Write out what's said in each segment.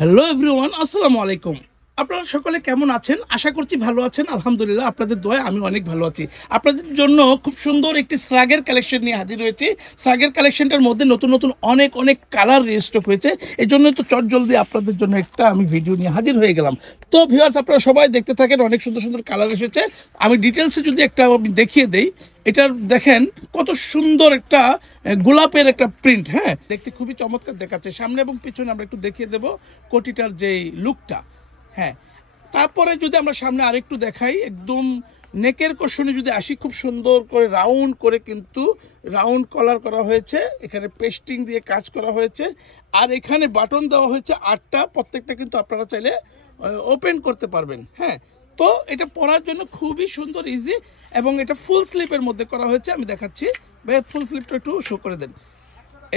Hello everyone, আসসালামু আলাইকুম। আপনারা সকলে কেমন আছেন? আশা করছি ভালো আছেন। আলহামদুলিল্লাহ, আপনাদের দোয়ায় আমি অনেক ভালো আছি। আপনাদের জন্য খুব সুন্দর একটি স্রাগের কালেকশন নিয়ে হাজির হয়েছি। স্রাগের কালেকশনটার মধ্যে নতুন নতুন অনেক কালার রিস্টক হয়েছে। এই জন্য তো চটজলদি আপনাদের জন্য একটা আমি ভিডিও নিয়ে হাজির হয়ে গেলাম। তো ভিউয়ার্স, আপনারা সবাই দেখতে থাকেন। অনেক সুন্দর সুন্দর কালার এসেছে। আমি ডিটেলসে যদি একটা দেখিয়ে দেই, এটার দেখেন কত সুন্দর একটা গোলাপের একটা প্রিন্ট। হ্যাঁ, দেখতে খুবই চমৎকার দেখাচ্ছে। সামনে এবং পিছনে আমরা একটু দেখিয়ে দেব কোটিটার যেই লুকটা। হ্যাঁ, তারপরে যদি আমরা সামনে আরেকটু দেখাই, একদম নেকের কোশনে যদি আসি, খুব সুন্দর করে রাউন্ড করে কিন্তু রাউন্ড কলার করা হয়েছে। এখানে পেস্টিং দিয়ে কাজ করা হয়েছে, আর এখানে বাটন দেওয়া হয়েছে 8টা। প্রত্যেকটা কিন্তু আপনারা চাইলে ওপেন করতে পারবেন। হ্যাঁ, তো এটা পরার জন্য খুবই সুন্দর, ইজি, এবং এটা ফুল স্লিপের মধ্যে করা হয়েছে। আমি দেখাচ্ছি ভাই, ফুল স্লিপটা একটু শো করে দেন।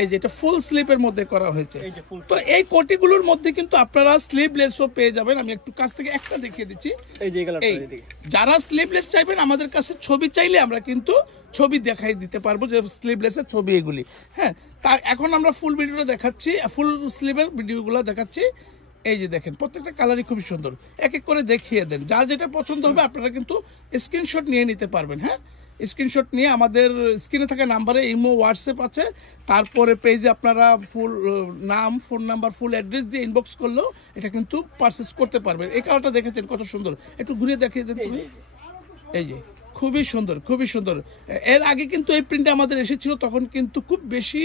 এই যে এটা ফুল স্লিপের মধ্যে করা হয়েছে। তো এই কোটিগুলোর মধ্যে কিন্তু আপনারা স্লিভলেসও পেয়ে যাবেন। আমি একটু কাছ থেকে একটা দেখিয়ে দিচ্ছি। যারা স্লিভলেস চাইবেন, আমাদের কাছে ছবি চাইলে আমরা কিন্তু ছবি দেখাই দিতে পারবো, যে স্লিভলেসের ছবি এগুলি। হ্যাঁ, তার এখন আমরা ফুল ভিডিওটা দেখাচ্ছি, ফুল স্লিভের ভিডিওগুলো দেখাচ্ছি। এই যে দেখেন, প্রত্যেকটা কালারই খুবই সুন্দর। এক এক করে দেখিয়ে দেন, যার যেটা পছন্দ হবে আপনারা কিন্তু স্ক্রিনশট নিয়ে নিতে পারবেন। হ্যাঁ, স্ক্রিনশট নিয়ে আমাদের স্ক্রিনে থাকা নাম্বারে ইমো, হোয়াটসঅ্যাপ আছে। তারপরে পেজে আপনারা ফুল নাম, ফোন নাম্বার, ফুল অ্যাড্রেস দিয়ে ইনবক্স করলেও এটা কিন্তু পারচেস করতে পারবেন। এই কালারটা দেখেছেন কত সুন্দর, একটু ঘুরিয়ে দেখিয়ে দেন তুমি। এই যে খুবই সুন্দর, খুবই সুন্দর। এর আগে কিন্তু এই প্রিন্টটা আমাদের এসেছিল, তখন কিন্তু খুব বেশি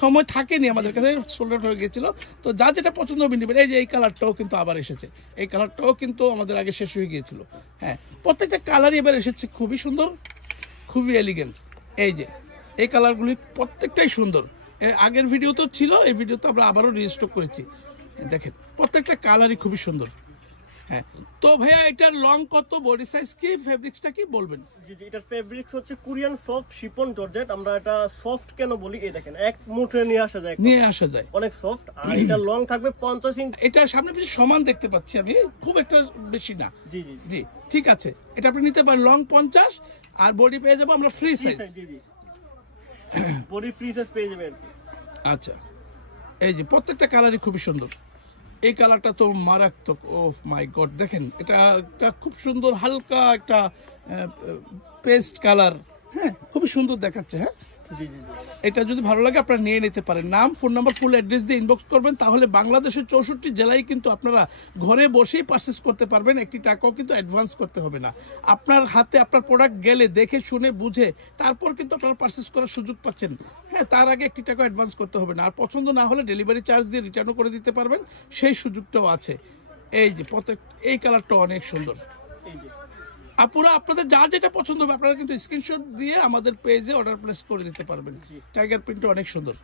সময় থাকেনি আমাদের কাছে, সোল্ড আউট হয়ে গিয়েছিল। তো যা যেটা পছন্দ হবে নেবেন। এই যে এই কালারটাও কিন্তু আবার এসেছে, এই কালারটাও কিন্তু আমাদের আগে শেষ হয়ে গিয়েছিল। হ্যাঁ, প্রত্যেকটা কালারই এবার এসেছে, খুবই সুন্দর, খুবই এলিগেন্স। এই যে এই কালারগুলি প্রত্যেকটাই সুন্দর। এর আগের ভিডিও তো ছিল, এই ভিডিওতে আমরা আবারও রিস্টক করেছি। দেখেন প্রত্যেকটা কালারই খুবই সুন্দর। হ্যাঁ, তো ভাইয়া এটার লং কত, বডি সাইজ কি, ফেব্রিক্সটা কি বলবেন? জি জি, এটার ফেব্রিক্স হচ্ছে কোরিয়ান সফট শিফন জর্জেট। আমরা এটা সফট কেন বলি, এই দেখেন এক মুঠে নিয়ে আসা যায়, অনেক সফট। আর এটা লং থাকবে 50 ইঞ্চি। এটা সামনে পিছনে সমান দেখতে পাচ্ছি আমি, খুব একটা বেশি না। জি জি জি, ঠিক আছে। এটা আপনি নিতে পারেন লং 50, আর বডি পেয়ে যাবো আমরা ফ্রি সাইজ। জি জি, বডি ফ্রি সাইজ পেয়ে যাবে আর কি। আচ্ছা, এই যে প্রত্যেকটা কালারই খুবই সুন্দর। এই কালারটা তো মারাত্মক। ও মাই গড, দেখেন এটা একটা খুব সুন্দর হালকা একটা পেস্ট কালার। হ্যাঁ, খুবই সুন্দর দেখাচ্ছে। হ্যাঁ, জি জি, এটা যদি ভালো লাগে আপনারা নিয়ে নিতে পারেন। নাম, ফোন নাম্বার, ফুল অ্যাড্রেস দিয়ে ইনবক্স করবেন, তাহলে বাংলাদেশের 64 জেলায় কিন্তু আপনারা ঘরে বসেই পারচেস করতে পারবেন। একটি টাকাও কিন্তু অ্যাডভান্স করতে হবে না। আপনার হাতে আপনার প্রোডাক্ট গেলে দেখে শুনে বুঝে তারপর কিন্তু আপনারা পারচেস করার সুযোগ পাচ্ছেন। হ্যাঁ, তার আগে একটি টাকা অ্যাডভান্স করতে হবে না। আর পছন্দ না হলে ডেলিভারি চার্জ দিয়ে রিটার্নও করে দিতে পারবেন, সেই সুযোগটাও আছে। এই যে এই কালারটা অনেক সুন্দর। এই যে আপুরা, আপনাদের যার যেটা পছন্দ হবে আপনারা কিন্তু স্ক্রিনশট দিয়ে আমাদের পেজে অর্ডার প্লেস করে দিতে পারবেন। টাইগার প্রিন্টটা অনেক সুন্দর।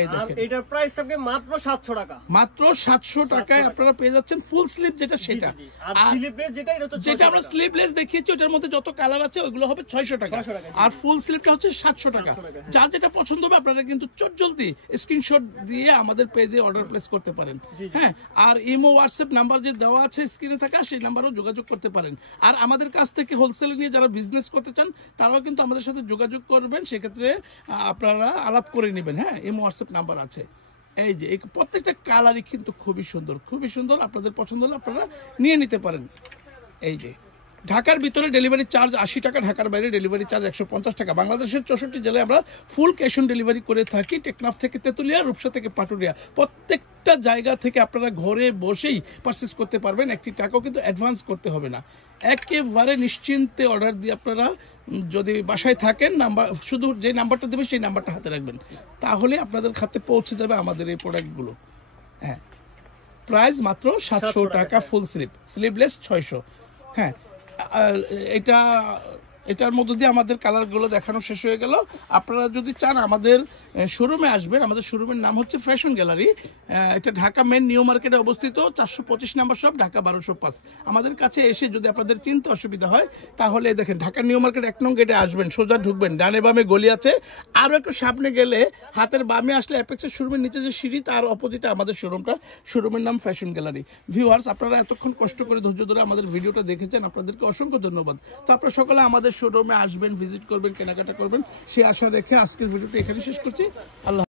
এই দেখেন, এটার প্রাইস থাকবে মাত্র 700 টাকা। মাত্র 700 টাকায় আপনারা পেয়ে যাচ্ছেন ফুল স্লিভ যেটা, সেটা। আর স্লিভলেস যেটা, এটা হচ্ছে যেটা আমরা স্লিভলেস দেখিয়েছি, ওটার মধ্যে যত কালার আছে ওইগুলো হবে 600 টাকা, আর ফুল স্লিভটা হচ্ছে 700 টাকা। যার যেটা পছন্দ হবে আপনারা কিন্তু চটজলদি স্ক্রিনশট দিয়ে আমাদের পেজে অর্ডার প্লেস করতে পারেন। হ্যাঁ, আর ইমো, হোয়াটসঅ্যাপ নাম্বার যে দেওয়া আছে স্ক্রিনে থাকা, সেই নাম্বারেও যোগাযোগ করতে পারেন। আর আমাদের কাছ থেকে হোলসেলে নিয়ে যারা বিজনেস করতে চান তারাও কিন্তু আমাদের সাথে যোগাযোগ করবেন, সেক্ষেত্রে আপনারা আলাপ করে নেবেন। হ্যাঁ, ইমো, হোয়াটসঅ্যাপ নাম্বার আছে। এই যে এই প্রত্যেকটা কালারই কিন্তু খুবই সুন্দর, খুবই সুন্দর। আপনাদের পছন্দ হলে আপনারা নিয়ে নিতে পারেন। এই যে ঢাকার ভিতরে ডেলিভারি চার্জ 80 টাকা, ঢাকার বাইরে ডেলিভারি চার্জ 150 টাকা। বাংলাদেশের 64 জেলায় আমরা ফুল ক্যাশ অন ডেলিভারি করে থাকি। টেকনাফ থেকে তেতুলিয়া, রূপসা থেকে পাটুরিয়া, প্রত্যেকটা জায়গা থেকে আপনারা ঘরে বসেই পারচেস করতে পারবেন। একটি টাকাও কিন্তু অ্যাডভান্স করতে হবে না। একেবারে নিশ্চিন্তে অর্ডার দিয়ে আপনারা যদি বাসায় থাকেন, নাম্বার শুধু যে নাম্বারটা দেবেন সেই নাম্বারটা হাতে রাখবেন, তাহলে আপনাদের হাতে পৌঁছে যাবে আমাদের এই প্রোডাক্টগুলো। হ্যাঁ, প্রাইস মাত্র 700 টাকা ফুল স্লিভ, স্লিভলেস 600। হ্যাঁ, এটার মধ্যে দিয়ে আমাদের কালারগুলো দেখানো শেষ হয়ে গেল। আপনারা যদি চান আমাদের শোরুমে আসবেন। আমাদের শোরুমের নাম হচ্ছে ফ্যাশন গ্যালারি। এটা ঢাকা মেন নিউ মার্কেটে অবস্থিত, 425 নম্বর শপ, ঢাকা 1205। আমাদের কাছে এসে যদি আপনাদের চিনতে অসুবিধা হয়, তাহলে দেখেন ঢাকা নিউ মার্কেট 1 নং গেটে আসবেন, সোজা ঢুকবেন, ডানে বামে গলি আছে, আরও একটু সামনে গেলে হাতের বামে আসলে অ্যাপেক্সের শোরুমের নিচে যে সিঁড়ি, তার অপোজিটে আমাদের শোরুমটা। শোরুমের নাম ফ্যাশন গ্যালারি। ভিউয়ার্স, আপনারা এতক্ষণ কষ্ট করে ধৈর্য ধরে আমাদের ভিডিওটা দেখেছেন, আপনাদেরকে অসংখ্য ধন্যবাদ। তো আপনারা সকলে আমাদের শোরুমে আসবেন, ভিজিট করবেন, কেনাকাটা করবেন, সে আশা রেখে আজকের ভিডিওটা এখানে শেষ করছি। আল্লাহ।